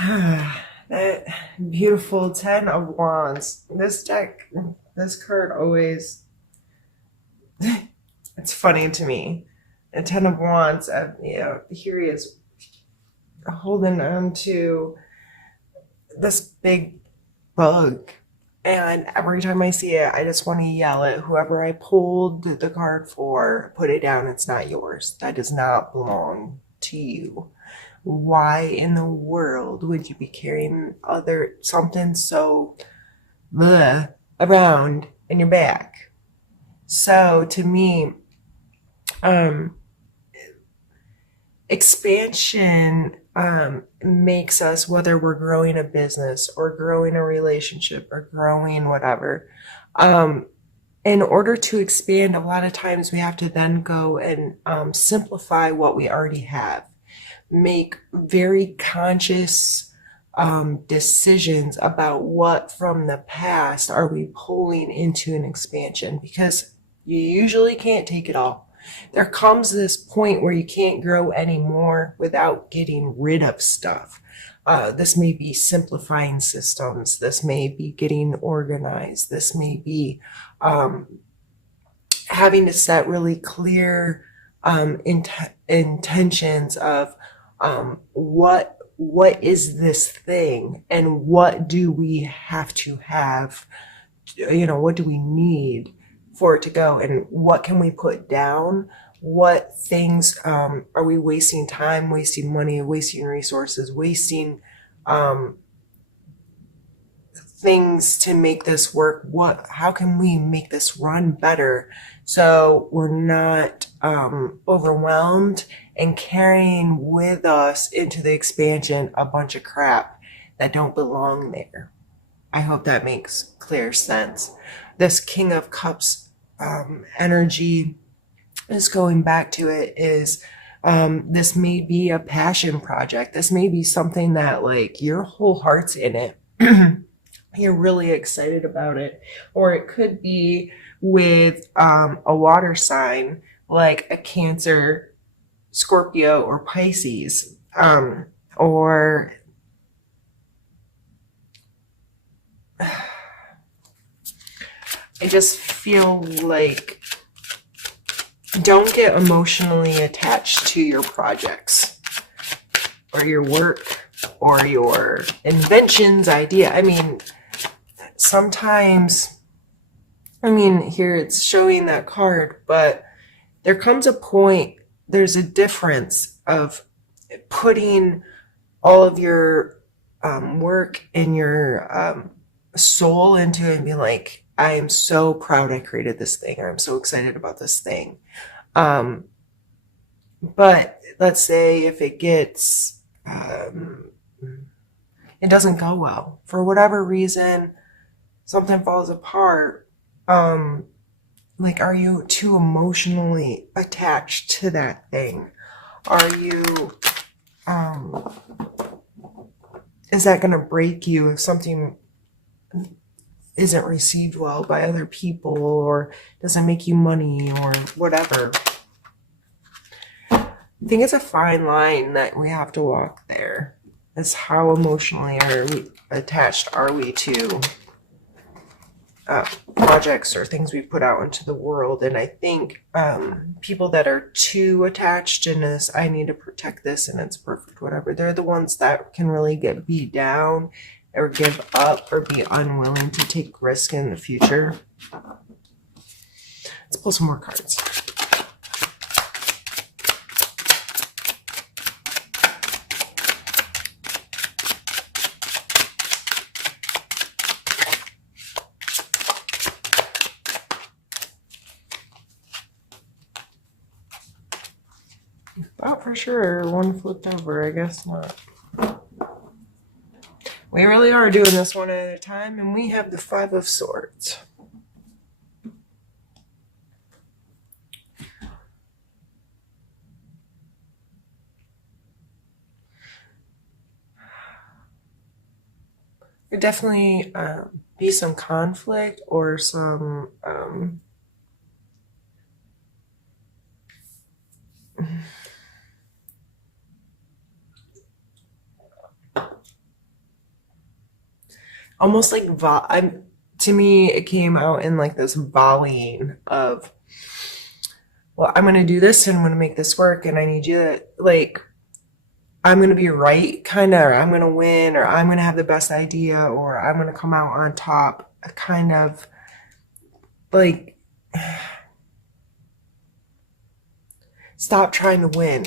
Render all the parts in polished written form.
That beautiful 10 of Wands. This deck, this card always, it's funny to me. The 10 of Wands, here he is holding on to this big bug. And every time I see it, I just want to yell at whoever I pulled the card for, put it down. It's not yours. That does not belong to you. Why in the world would you be carrying something so bleh, around in your back? So to me, um, expansion makes us, whether we're growing a business or growing a relationship or growing whatever, um, in order to expand, a lot of times we have to then go and simplify what we already have, make very conscious decisions about what from the past are we pulling into an expansion, because you usually can't take it all. There comes this point where you can't grow anymore without getting rid of stuff. This may be simplifying systems. This may be getting organized. This may be having to set really clear intentions of what is this thing, and what do we have to have, what do we need for it to go, and what can we put down, what things are we wasting time, wasting money, wasting resources, wasting things to make this work. How can we make this run better so we're not overwhelmed and carrying with us into the expansion a bunch of crap that don't belong there. I hope that makes clear sense. This King of Cups energy is going back to it, is this may be a passion project. This may be something that, like, your whole heart's in it. You're really excited about it. Or it could be with a water sign like a Cancer, Scorpio, or Pisces. Or I just feel like, don't get emotionally attached to your projects or your work or your inventions, idea. Sometimes, here it's showing that card, but there comes a point, there's a difference of putting all of your work and your soul into it and be like, I am so proud I created this thing. I'm so excited about this thing. But let's say if it gets, it doesn't go well for whatever reason, something falls apart. Like, are you too emotionally attached to that thing? Are you, is that going to break you if something isn't received well by other people, or doesn't make you money, or whatever? I think it's a fine line that we have to walk there. Is how emotionally attached are we to projects or things we put out into the world. And I think people that are too attached in this, I need to protect this and it's perfect, whatever, they're the ones that can really get beat down or give up or be unwilling to take risk in the future. Let's pull some more cards. Thought for sure one flipped over. I guess not. We really are doing this one at a time, and we have the Five of Swords. There definitely be some conflict or some almost like to me it came out in like this volleying of, well, I'm going to do this and I'm going to make this work and I need you to like, I'm going to be right kind of, or I'm going to win, or I'm going to have the best idea, or I'm going to come out on top, kind of like, stop trying to win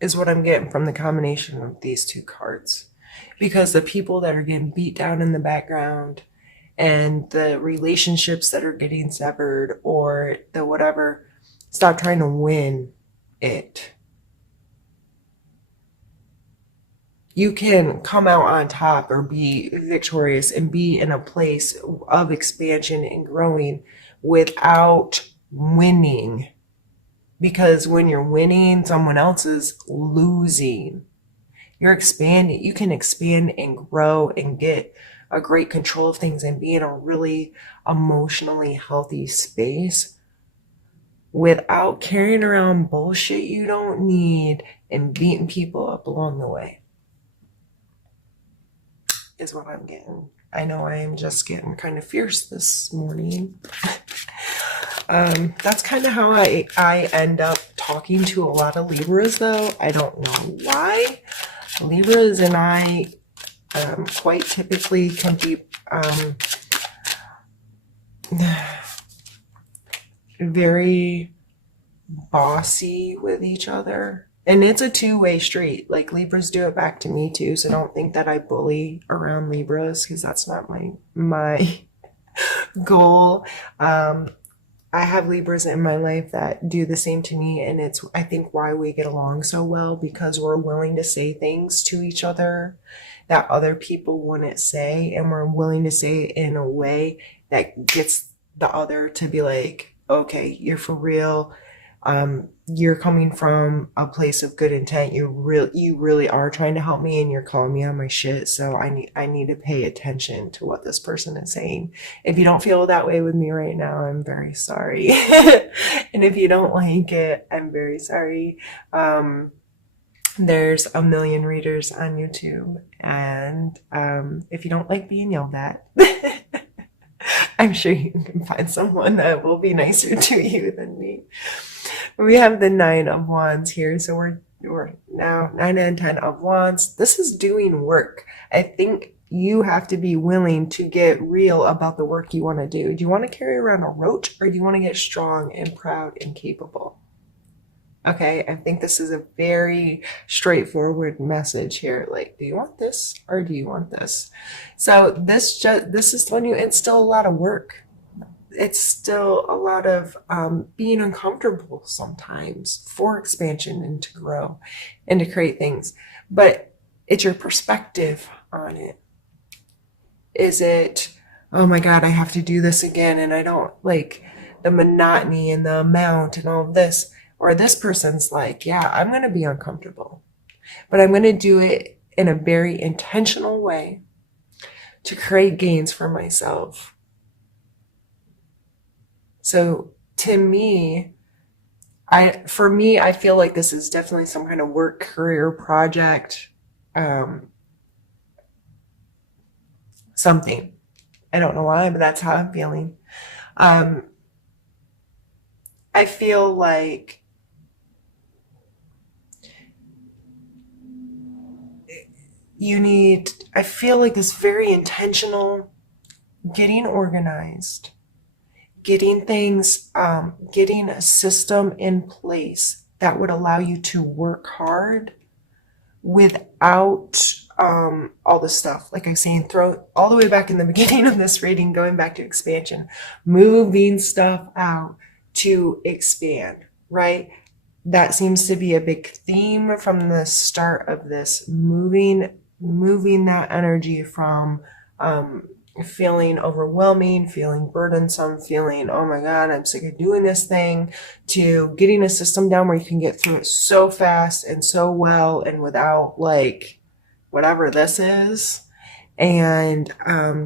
is what I'm getting from the combination of these two cards. Because the people that are getting beat down in the background and the relationships that are getting severed or the whatever, stop trying to win it. You can come out on top or be victorious and be in a place of expansion and growing without winning. Because when you're winning, someone else is losing. You're expanding. You can expand and grow and get a great control of things and be in a really emotionally healthy space without carrying around bullshit you don't need and beating people up along the way. Is what I'm getting. I know I am just getting kind of fierce this morning. That's kind of how I end up talking to a lot of Libras, though. I don't know why. Libras and I quite typically can be very bossy with each other. And it's a two-way street. Like, Libras do it back to me too, so don't think that I bully around Libras, because that's not my goal. I have Libras in my life that do the same to me, and it's, I think, why we get along so well, because we're willing to say things to each other that other people wouldn't say, and we're willing to say it in a way that gets the other to be like, okay, you're for real. You're coming from a place of good intent. You really are trying to help me, and you're calling me on my shit. So I need to pay attention to what this person is saying. If you don't feel that way with me right now, I'm very sorry. And if you don't like it, I'm very sorry. There's a million readers on YouTube, and if you don't like being yelled at, I'm sure you can find someone that will be nicer to you than me. We have the 9 of Wands here, so we're now 9 and 10 of Wands. This is doing work. I think you have to be willing to get real about the work you want to do. Do you want to carry around a roach, or do you want to get strong and proud and capable? Okay, I think this is a very straightforward message here. Like, do you want this or do you want this? So this is telling you it's still a lot of work. It's still a lot of being uncomfortable sometimes for expansion and to grow and to create things. But it's your perspective on it. Is it, oh my God, I have to do this again, and I don't like the monotony and the amount and all of this? Or this person's like, yeah, I'm going to be uncomfortable, but I'm going to do it in a very intentional way to create gains for myself. So to me, I feel like this is definitely some kind of work, career, project, something. I don't know why, but that's how I'm feeling. I feel like I feel like this very intentional, getting organized, getting things, getting a system in place that would allow you to work hard without all the stuff. Like I'm saying, throw all the way back in the beginning of this reading, going back to expansion, moving stuff out to expand, right? That seems to be a big theme from the start of this, moving that energy from feeling overwhelming, feeling burdensome, feeling, oh my God, I'm sick of doing this thing, to getting a system down where you can get through it so fast and so well and without like whatever this is. And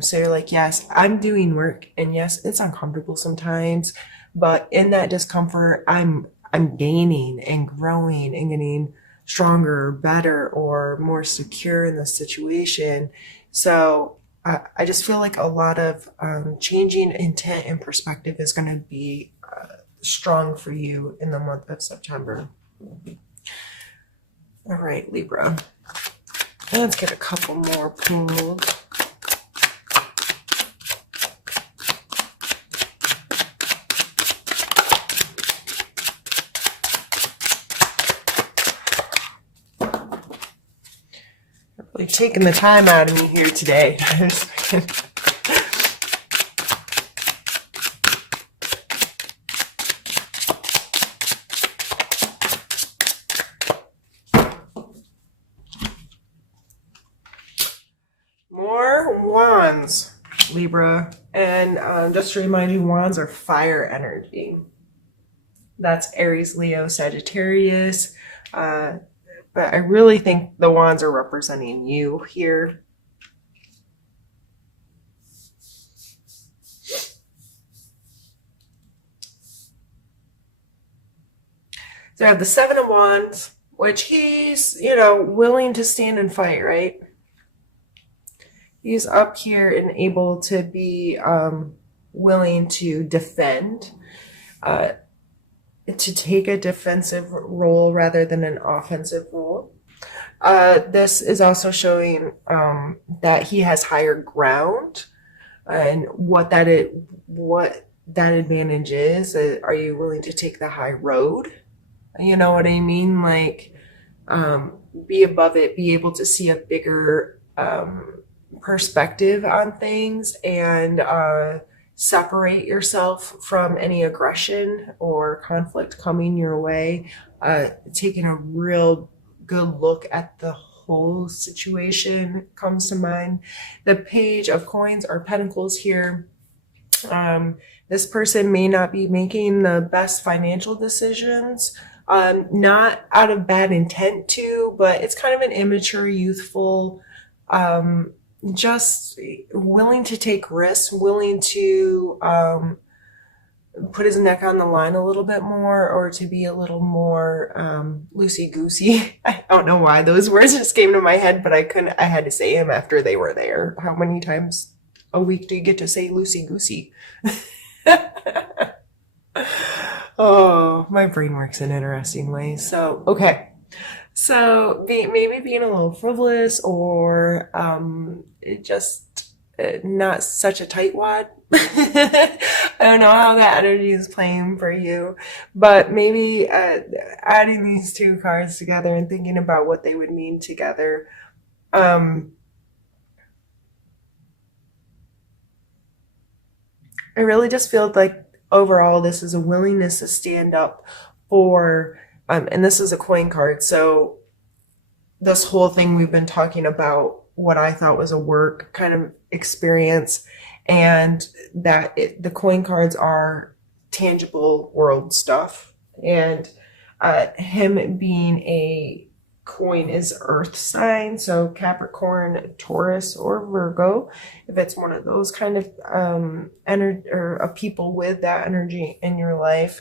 so you're like, yes, I'm doing work, and yes, it's uncomfortable sometimes, but in that discomfort, I'm gaining and growing and getting stronger, better, or more secure in the situation. So I just feel like a lot of changing intent and perspective is going to be strong for you in the month of September. All right, Libra. Let's get a couple more pulled. Really taking the time out of me here today. More wands, Libra. And just to remind you, wands are fire energy. That's Aries, Leo, Sagittarius. But I really think the wands are representing you here. So I have the Seven of Wands, which he's, willing to stand and fight, right? He's up here and able to be willing to defend, to take a defensive role rather than an offensive role. This is also showing that he has higher ground, and what that advantage is. Are you willing to take the high road? You know what I mean? Like, be above it, be able to see a bigger perspective on things, and separate yourself from any aggression or conflict coming your way. Taking a real good look at the whole situation comes to mind. The Page of Coins or Pentacles here. This person may not be making the best financial decisions, not out of bad intent to, but it's kind of an immature, youthful, just willing to take risks, willing to put his neck on the line a little bit more, or to be a little more loosey-goosey. I don't know why those words just came to my head, but I had to say them after they were there. How many times a week do you get to say loosey-goosey? Oh, my brain works in interesting ways. So, okay. So maybe being a little frivolous, or just not such a tightwad. I don't know how that energy is playing for you, but maybe adding these two cards together and thinking about what they would mean together. I really just feel like overall this is a willingness to stand up for, and this is a coin card. So this whole thing we've been talking about what I thought was a work kind of experience, and that the coin cards are tangible world stuff. And him being a coin is earth sign, so Capricorn, Taurus, or Virgo, if it's one of those kind of energy, or people with that energy in your life.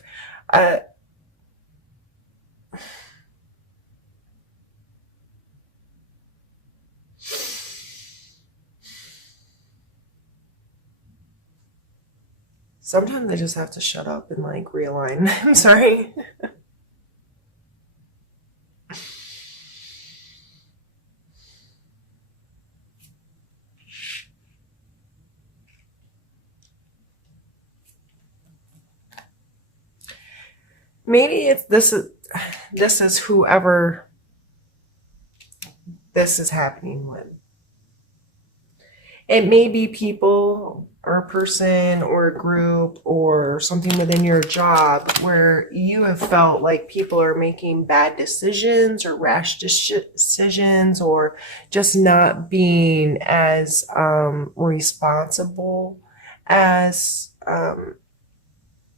Sometimes I just have to shut up and like realign. I'm sorry. Maybe it's this is whoever this is happening with. It may be people or a person or a group or something within your job where you have felt like people are making bad decisions or rash decisions, or just not being as responsible as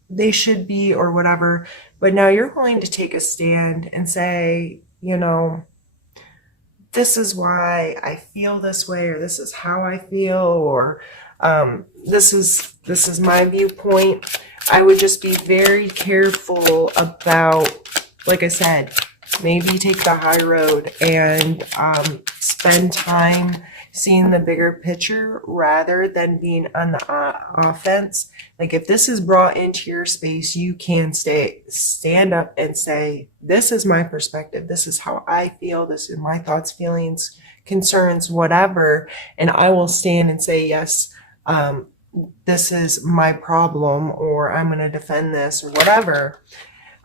they should be, or whatever. But now you're willing to take a stand and say, this is why I feel this way, or this is how I feel, or this is my viewpoint. I would just be very careful about, like I said, maybe take the high road and spend time seeing the bigger picture rather than being on the offense. Like if this is brought into your space, you can stand up and say, this is my perspective. This is how I feel. This is my thoughts, feelings, concerns, whatever. And I will stand and say, yes, this is my problem, or I'm going to defend this, or whatever.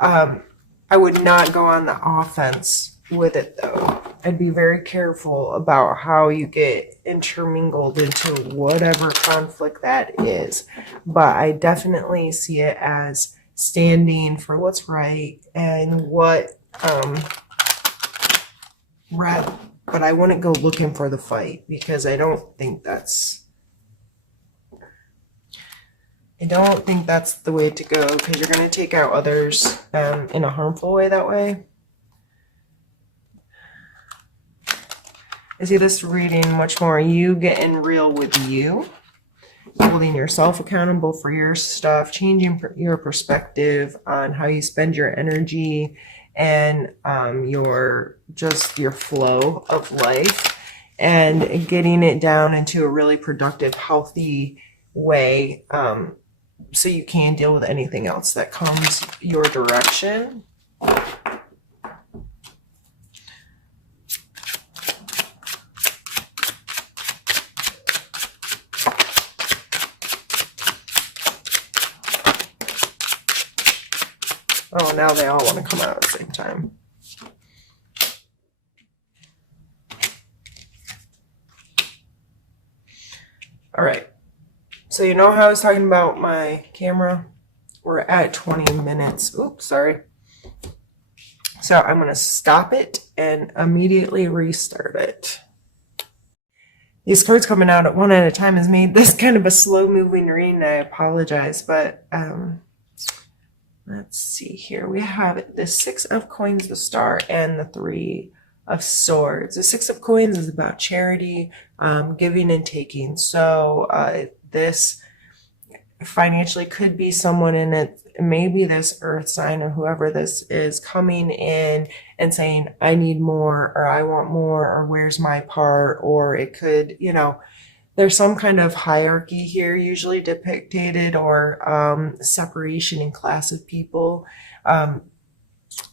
I would not go on the offense with it though. I'd be very careful about how you get intermingled into whatever conflict that is. But I definitely see it as standing for what's right and what, but I wouldn't go looking for the fight, because I don't think that's the way to go, because you're going to take out others in a harmful way that way. I see this reading much more you getting real with you, holding yourself accountable for your stuff, changing your perspective on how you spend your energy and your flow of life, and getting it down into a really productive, healthy way, so you can deal with anything else that comes your direction. Oh, now they all want to come out at the same time. All right. So you know how I was talking about my camera? We're at 20 minutes. Oops, sorry. So I'm going to stop it and immediately restart it. These cards coming out at one at a time has made this kind of a slow moving reading. I apologize, but let's see here. We have the 6 of coins, the star, and the 3 of swords. The 6 of coins is about charity, giving and taking. So this financially could be someone in it, maybe this earth sign or whoever this is, coming in and saying, I need more, or I want more, or where's my part? Or it could, there's some kind of hierarchy here, usually depicted, or separation in class of people.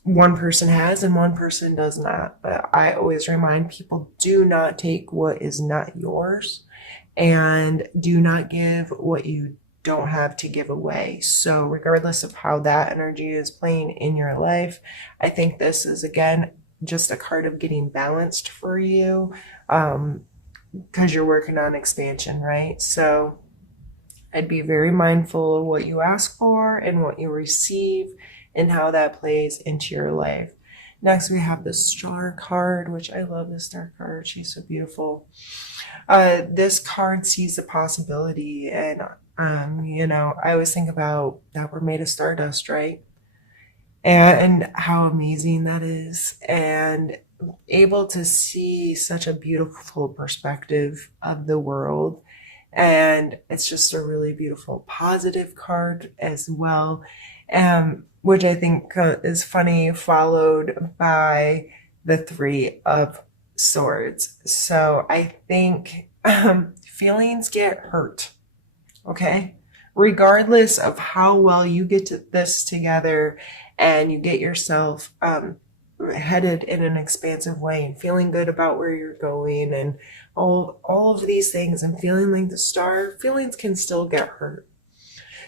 One person has and one person does not. But I always remind people, do not take what is not yours, and do not give what you don't have to give away. So regardless of how that energy is playing in your life, I think this is, again, just a card of getting balanced for you, because you're working on expansion, right? So I'd be very mindful of what you ask for and what you receive and how that plays into your life. Next, we have the Star card, which I love the Star card. She's so beautiful. This card sees the possibility, and I always think about that we're made of stardust, right? And how amazing that is, and able to see such a beautiful perspective of the world. And it's just a really beautiful positive card as well, which I think is funny, followed by the 3 of swords. So I think feelings get hurt, okay? Regardless of how well you get this together and you get yourself headed in an expansive way and feeling good about where you're going and all of these things and feeling like the star, feelings can still get hurt.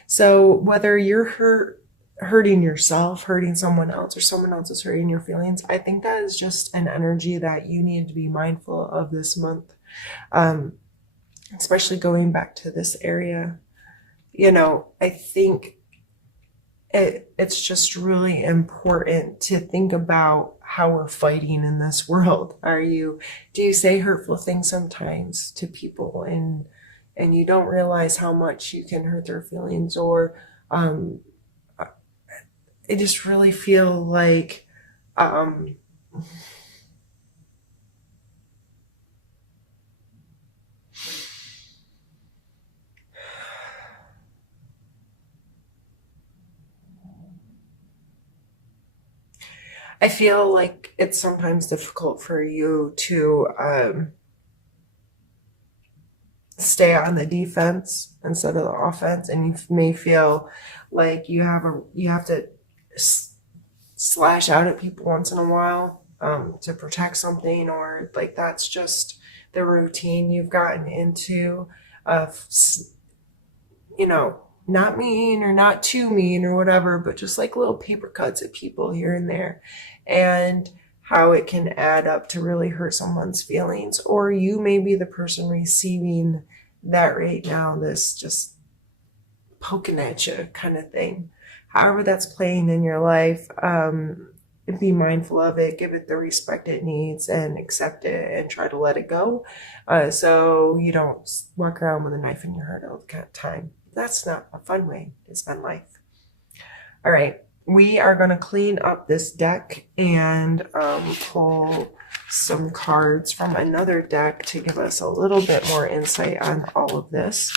So whether you're hurting yourself, hurting someone else, or someone else is hurting your feelings, I think that is just an energy that you need to be mindful of this month, especially going back to this area. I think it's just really important to think about how we're fighting in this world. Do you say hurtful things sometimes to people, and you don't realize how much you can hurt their feelings? Or I just really feel like I feel like it's sometimes difficult for you to stay on the defense instead of the offense, and you may feel like you have to slash out at people once in a while to protect something, or like that's just the routine you've gotten into of, you know, not mean or not too mean or whatever, but just like little paper cuts at people here and there, and how it can add up to really hurt someone's feelings. Or you may be the person receiving that right now, this just poking at you kind of thing. However, that's playing in your life, be mindful of it, give it the respect it needs, and accept it and try to let it go. So you don't walk around with a knife in your heart all the time. That's not a fun way to spend life. All right, we are going to clean up this deck and pull some cards from another deck to give us a little bit more insight on all of this.